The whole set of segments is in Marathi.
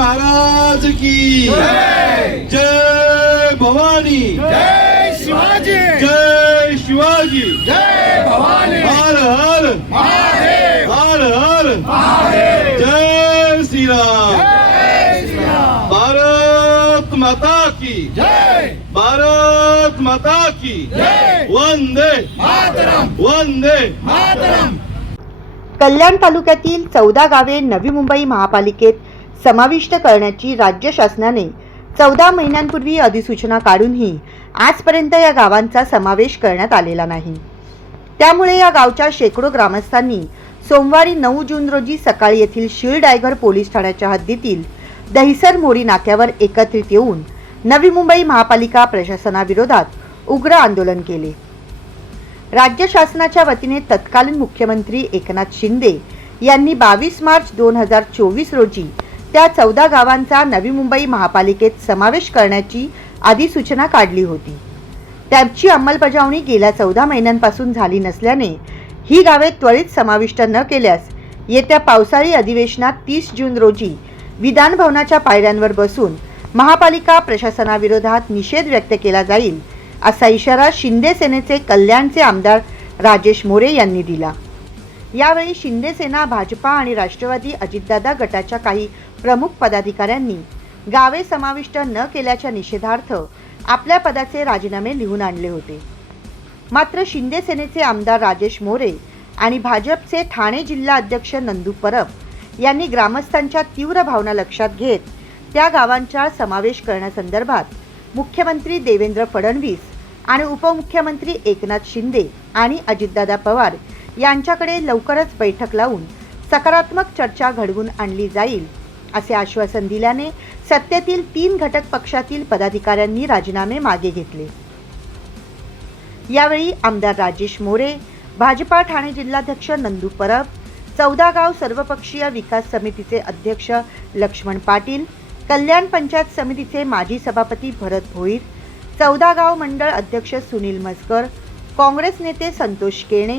महाराज की। जय भवानी। जय शिवाजी। जय शिवाजी जय भवानी हर हर। हर हर। जय श्री राम भारत माता की। जय भारत माता की। जय वंदे। मातरम वंदे। मातरम कल्याण तालुक्यातील चौदा गावे नवी मुंबई महापालिकेत समाविष्ट करण्याची राज्य शासनाने चौदा महिन्यांपूर्वी अधिसूचना काढूनही आजपर्यंत या गावांचा समावेश करण्यात आलेला नाही. त्यामुळे या गावच्या शेकडो ग्रामस्थांनी सोमवारी नऊ जून रोजी सकाळी येथील शिळडायघर पोलीस ठाण्याच्या हद्दीतील दहिसर मोरी नाक्यावर एकत्रित येऊन नवी मुंबई महापालिका प्रशासनाविरोधात उग्र आंदोलन केले. राज्य शासनाच्या वतीने तत्कालीन मुख्यमंत्री एकनाथ शिंदे यांनी बावीस मार्च दोन हजार चोवीस रोजी त्या चौदा गावांचा नवी मुंबई महापालिकेत समावेश करण्याची अधिसूचना काढली होती. त्याची अंमलबजावणी गेल्या चौदा महिन्यांपासून झाली नसल्याने ही गावे त्वरित समाविष्ट न केल्यास येत्या पावसाळी अधिवेशनात तीस जून रोजी विधान भवनाच्या पायऱ्यांवर बसून महापालिका प्रशासनाविरोधात निषेध व्यक्त केला जाईल असा इशारा शिंदे सेनेचे कल्याणचे आमदार राजेश मोरे यांनी दिला. यावेळी शिंदे सेना भाजपा आणि राष्ट्रवादी अजितदादा गटाच्या काही प्रमुख पदाधिकाऱ्यांनी गावे समाविष्ट न केल्याच्या निषेधार्थ आपल्या पदाचे राजीनामे लिहून आणले होते. मात्र शिंदे सेनेचे आमदार राजेश मोरे आणि भाजपचे ठाणे जिल्हा अध्यक्ष नंदू परब यांनी ग्रामस्थांच्या तीव्र भावना लक्षात घेत त्या गावांचा समावेश करण्यासंदर्भात मुख्यमंत्री देवेंद्र फडणवीस आणि उपमुख्यमंत्री एकनाथ शिंदे आणि अजितदादा पवार यांच्याकडे लवकरच बैठक लावून सकारात्मक चर्चा घडवून आणली जाईल असे आश्वासन दिल्याने सत्तेतील तीन घटक पक्षातील पदाधिकाऱ्यांनी राजीनामे मागे घेतले. यावेळी आमदार राजेश मोरे भाजपा ठाणे जिल्हाध्यक्ष नंदू परब चौदा गाव सर्वपक्षीय विकास समितीचे अध्यक्ष लक्ष्मण पाटील कल्याण पंचायत समितीचे माजी सभापती भरत भोईर चौदा गाव मंडळ अध्यक्ष सुनील मस्कर काँग्रेस नेते संतोष केणे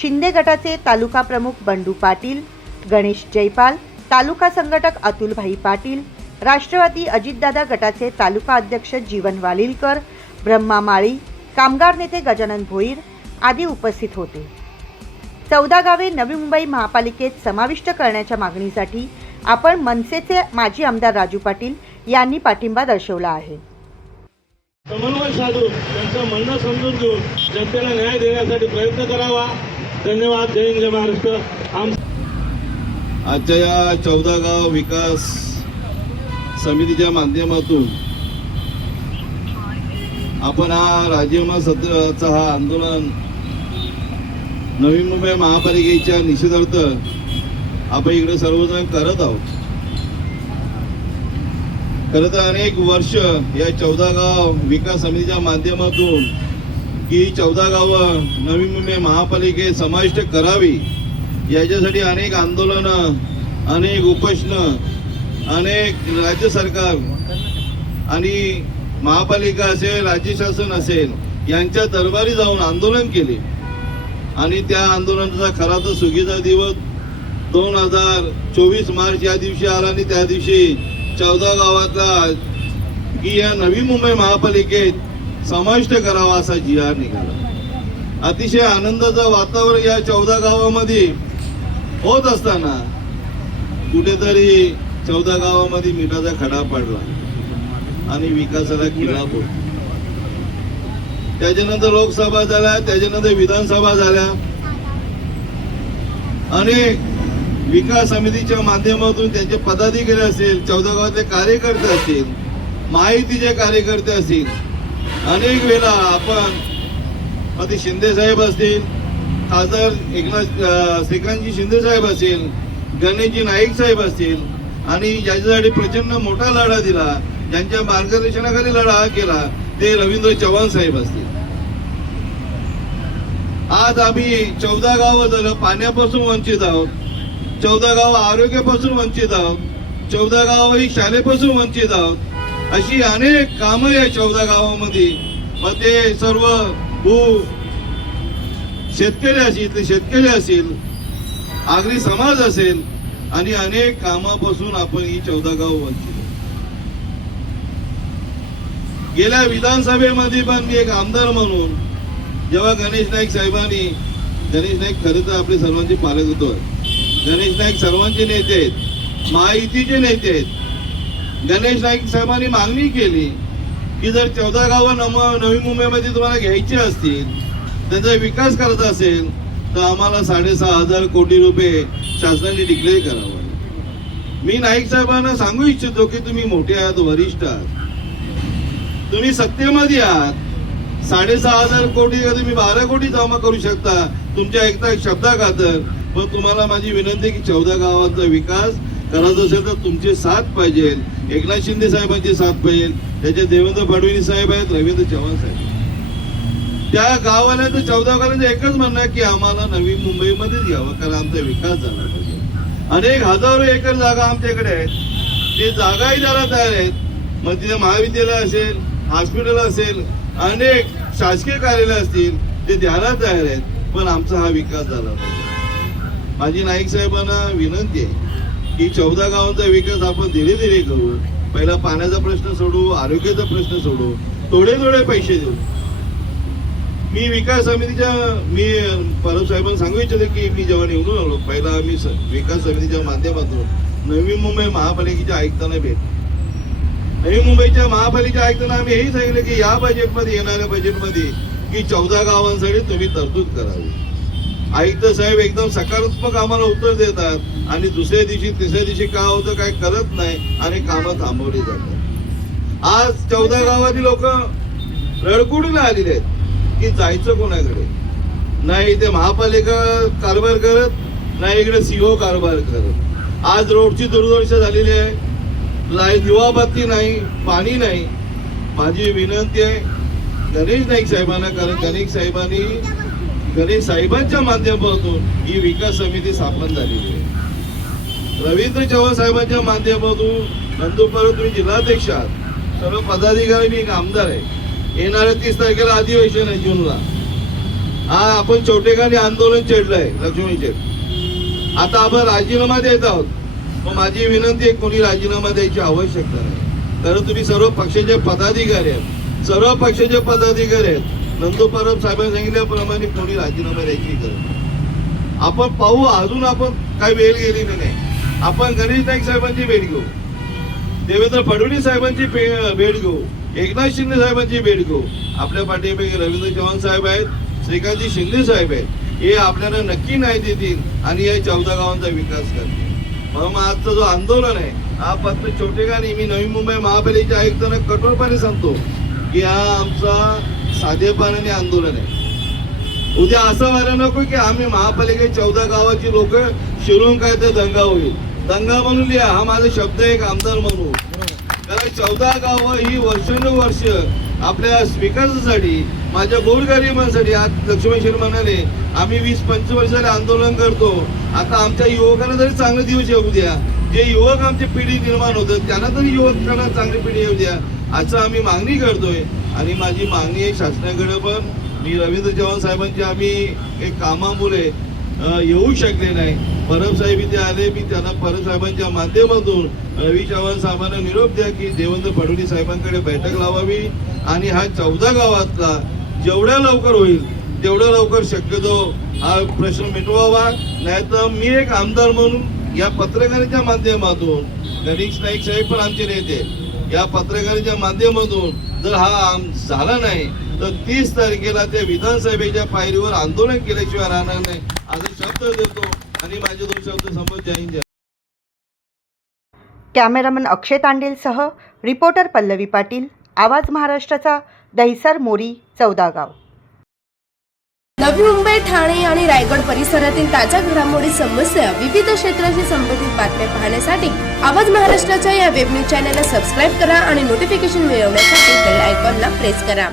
शिंदे गटाचे तालुका प्रमुख बंडू पाटील गणेश जयपाल तालुका संघटक अतुलभाई पाटील राष्ट्रवादी अजितदादा गटाचे तालुका अध्यक्ष जीवन वालिलकर ब्रह्मा माळी कामगार नेते गजानन भोईर आदी उपस्थित होते. चौदा गावे नवी मुंबई महापालिकेत समाविष्ट करण्याच्या मागणीसाठी आपण मनसेचे माजी आमदार राजू पाटील यांनी पाठिंबा दर्शवला आहे. समन्वय साधून त्यांचं म्हणणं समजून घेऊन जनतेला न्याय देण्यासाठी प्रयत्न करावा. धन्यवाद. जय हिंद जय महाराष्ट्र. आम आजच्या या चौदा गाव विकास समितीच्या माध्यमातून आपण हा राजीनामा सत्राचा हा आंदोलन नवी मुंबई महापालिकेच्या निषेधार्थ आपण इकडे सर्वजण करत आहोत. खरं तर अनेक वर्ष या चौदा गाव विकास समितीच्या माध्यमातून की चौदा गावं नवी मुंबई महापालिकेत समाविष्ट करावी. याच्यासाठी अनेक आंदोलनं अनेक उपोषणं अनेक राज्य सरकार आणि महापालिका असेल राज्य शासन असेल यांच्या दरबारी जाऊन आंदोलन केले. आणि त्या आंदोलनाचा खरा तर सुगीचा दिवस दोन हजार चोवीस मार्च या दिवशी आला आणि त्या दिवशी चौदा गावातला की या नवी मुंबई महापालिकेत समाविष्ट करावा असा जी आर निघाला. अतिशय आनंदाचं वातावरण या चौदा गावामध्ये होत असताना कुठेतरी चौदा गावामध्ये मिठाचा खडा पडला आणि विकासाला किल्ला पडला. त्याच्यानंतर लोकसभा झाल्या त्याच्यानंतर विधानसभा झाल्या. आणि विकास समितीच्या माध्यमातून त्यांचे पदाधिकारी असेल चौदा गावातले कार्यकर्ते असतील माहितीचे कार्यकर्ते असतील अनेक वेळा आपण मग ते शिंदे साहेब असतील खासदार एकनाथ श्रीकांतजी शिंदे साहेब असेल गणेशजी नाईक साहेब असतील आणि ज्याच्यासाठी प्रचंड मोठा लढा दिला ज्यांच्या मार्गदर्शनाखाली लढा हा केला ते रवींद्र चव्हाण साहेब असतील. आज आम्ही चौदा गाव झालं पाण्यापासून वंचित आहोत चौदा गाव आरोग्यापासून वंचित आहोत चौदा गाव ही शाळेपासून वंचित आहोत अशी अनेक कामं या चौदा गावामध्ये मग ते सर्व भू शेतकरी असेल इथले शेतकरी असेल आगरी समाज असेल आणि अनेक कामापासून आपण ही चौदा गाव वंचित गेल्या विधानसभेमध्ये पण मी एक आमदार म्हणून जेव्हा गणेश नाईक साहेबांनी गणेश नाईक खरं तर आपले सर्वांचे पालक होतो. गणेश नाईक सर्वांचे नेते आहेत महायुतीचे नेते आहेत. गणेश नाईक साहेबांनी मागणी केली की जर चौदा गावं नम नवी मुंबईमध्ये तुम्हाला घ्यायची असतील त्यांचा विकास करायचा असेल तर आम्हाला साडेसहा हजार कोटी रुपये शासनाने डिक्लेअर करावं. मी नाईक साहेबांना सांगू इच्छितो की तुम्ही मोठे आहात वरिष्ठ आहात. तुम्ही सत्तेमध्ये आहात. साडेसहा हजार कोटी तुम्ही बारा कोटी जमा करू शकता? तुमच्या एकदा शब्दा खातर पण तुम्हाला माझी विनंती की चौदा गावाचा विकास करायचा असेल तर तुमचे साथ पाहिजे. एकनाथ शिंदे साहेबांची साथ पाहिजे. त्याचे देवेंद्र फडणवीस साहेब आहेत रवींद्र चव्हाण साहेब त्या गावाला तर चौदा गावांचं एकच म्हणणं आहे की आम्हाला नवी मुंबईमध्येच घ्यावं कारण आमचा विकास झाला पाहिजे. अनेक हजारो एकर जागा आमच्याकडे आहेत. ते जागाही द्यायला तयार आहेत. मग तिथे महाविद्यालय असेल हॉस्पिटल असेल अनेक शासकीय कार्यालय असतील ते द्यायला तयार आहेत. पण आमचा हा विकास झाला पाहिजे. माझी नाईक साहेबांना विनंती आहे की चौदा गावांचा विकास आपण धीरे धीरे करू. पहिला पाण्याचा प्रश्न सोडू आरोग्याचा प्रश्न सोडू. थोडे थोडे पैसे देऊ. मी विकास समितीच्या मी परब साहेबांना सांगू इच्छिते की मी जेव्हा निवडून आलो पहिला आम्ही स- विकास समितीच्या माध्यमातून नवी मुंबई महापालिकेच्या आयुक्तांना भेट. नवी मुंबईच्या महापालिकेच्या आयुक्तांना आम्ही हेही सांगितलं की या बजेटमध्ये येणाऱ्या बजेटमध्ये की चौदा गावांसाठी तुम्ही तरतूद करावी. आयुक्त साहेब एकदम सकारात्मक आम्हाला उत्तर देतात आणि दुसऱ्या दिवशी तिसऱ्या दिवशी का होतं काय करत नाही आणि कामं थांबवली जातात. आज चौदा गावातील लोक रडकुडीला आलेले आहेत. की जायचं कोणाकडे? नाही इथे महापालिका कारभार करत नाही इकडे सीओ कारभार करत. आज रोडची दुर्दशा झालेली आहे. लाइट युवा नाही पाणी नाही. माझी विनंती आहे गणेश नाईक साहेबांना कारण गणेश साहेबांनी गणेश साहेबांच्या माध्यमातून ही विकास समिती स्थापन झालेली आहे. रवींद्र चव्हाण साहेबांच्या माध्यमातून नंदुरबार तुम्ही जिल्हाध्यक्ष आहात. सर्व पदाधिकारी मी एक आमदार आहे. येणाऱ्या तीस तारखेला अधिवेशन आहे जूनला. हा आपण छोटेखानी आंदोलन छेडलंय लक्ष्मीचे. आता आपण राजीनामा देत आहोत. मग माझी विनंती आहे कोणी राजीनामा द्यायची आवश्यकता नाही. कारण तुम्ही सर्व पक्षाचे पदाधिकारी आहेत. सर्व पक्षाचे पदाधिकारी आहेत. नंदू परब साहेबांनी सांगितल्याप्रमाणे कोणी राजीनामा द्यायची गरज नाही. आपण पाहू अजून आपण काही वेळ गेली नाही. आपण गणेश नाईक साहेबांची भेट घेऊ. देवेंद्र फडणवीस साहेबांची भेट घेऊ. एकनाथ शिंदे साहेबांची भेट घेऊ. आपल्या पाठीपैकी रवींद्र चव्हाण साहेब आहेत श्रीकांतजी शिंदे साहेब आहेत. हे आपल्याला नक्की न्याय देतील आणि या चौदा गावांचा विकास करतील. म्हणून आजचं जो आंदोलन आहे हा फक्त छोटेखानी मी नवी मुंबई महापालिकेच्या आयुक्तांना कठोरपणे सांगतो की हा आमचा साधेपणाने आंदोलन आहे. उद्या असं व्हायला नको की आम्ही महापालिकेत चौदा गावाची लोक शिरून काय तर दंगा होईल. दंगा म्हणून लिहा. हा माझा शब्द एक आमदार म्हणून. कारण चौदा गावं ही वर्षानुवर्ष आपल्या विकासासाठी माझ्या गोरगरिबांसाठी आज लक्ष्मण म्हणाले आम्ही वीस पंचवीस वर्षाले आंदोलन करतो. आता आमच्या युवकांना जरी चांगले दिवस येऊ द्या. जे युवक आमची पिढी निर्माण होतं त्यांना तरी युवकांना चांगली पिढी येऊ द्या. असं आम्ही मागणी करतोय. आणि माझी मागणी आहे शासनाकडे पण. मी रवींद्र चव्हाण साहेबांची आम्ही एक कामामुळे येऊ शकले नाही. परब साहेब इथे आले मी त्यांना परब साहेबांच्या माध्यमातून रवी चव्हाण साहेबांना निरोप द्या की देवेंद्र फडणवीस साहेबांकडे बैठक लावावी आणि हा चौदा गावातला जेवढ्या लवकर होईल तेवढ्या लवकर शक्यतो हा प्रश्न मिटवावा. नाहीतर मी एक आमदार म्हणून या पत्रकाराच्या माध्यमातून गणेश नाईक साहेब पण आमचे नेते या पत्रकाराच्या माध्यमातून जर हा आम झाला नाही तर तीस तारखेला त्या विधानसभेच्या पायरीवर आंदोलन केल्याशिवाय राहणार नाही. शब्द देतो आणि माझे दोन शब्द जय हिंद, कॅमेरामन अक्षय तांडेलसह रिपोर्टर पल्लवी पाटील. आवाज महाराष्ट्राचा दहिसर मोरी चौदागाव. नवी मुंबई ठाणे आणि रायगड परिसरातील ताज्या घडामोडी समस्या विविध क्षेत्राशी संबंधित बातम्या पाहण्यासाठी आवाज महाराष्ट्राच्या या वेब न्यूज चॅनलला सबस्क्राईब करा आणि नोटिफिकेशन मिळवण्यासाठी बेल आयकॉनला प्रेस करा.